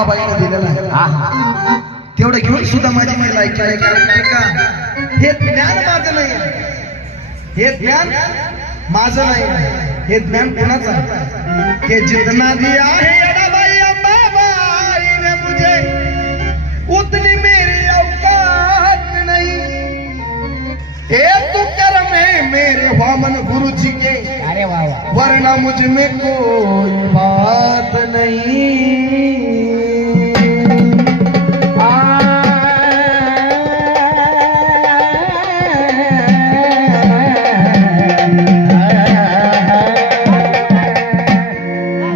अंबाबाईने दिलेलं आहे. तेवढं घेऊन सुद्धा माझी मी लायकी आहे. कारण का हे ज्ञान माझं नाही, हे ज्ञान माझं नाही, हे ज्ञान कुणाचं आहे? हे जितना दिया है यडाबाई अंबाबाई ने मुझे उतनी मेरी औकात नहीं. ये तो कर्म है मेरे वामन गुरु जी के, अरे वाह वाह, वरना मुझ में कोई बात नहीं.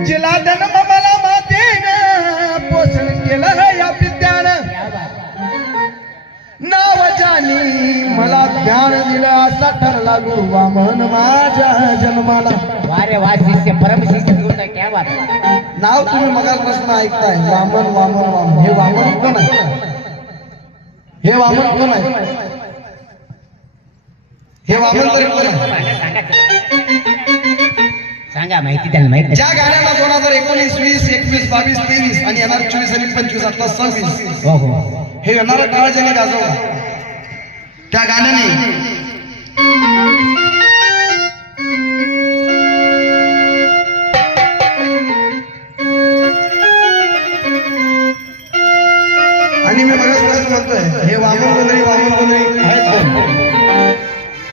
जिला जन्म मला मातेनं पोषण केलं या विद्यानं, नाव जाणी मला ज्ञान दिलं असा ठरला गुरु वामन माझ्या जन्माला. वारे वा, शिष्य परम शिष्य तुमचा क्या बात आहे. नाव तुम्ही मगापासून ऐकताय, वामन वामन वामन. हे वामन कोण आहे? हे वामन कोण आहे? हे वामन तरी कोण आहे? सांगा, माहिती त्यांना माहिती. ज्या गाण्याला 2019, 20, 21, 22, 23 आणि येणार 24 आणि 25 आता 26 हो हो, हे येणारा काळ ज्याने गाजवला त्या गाण्याने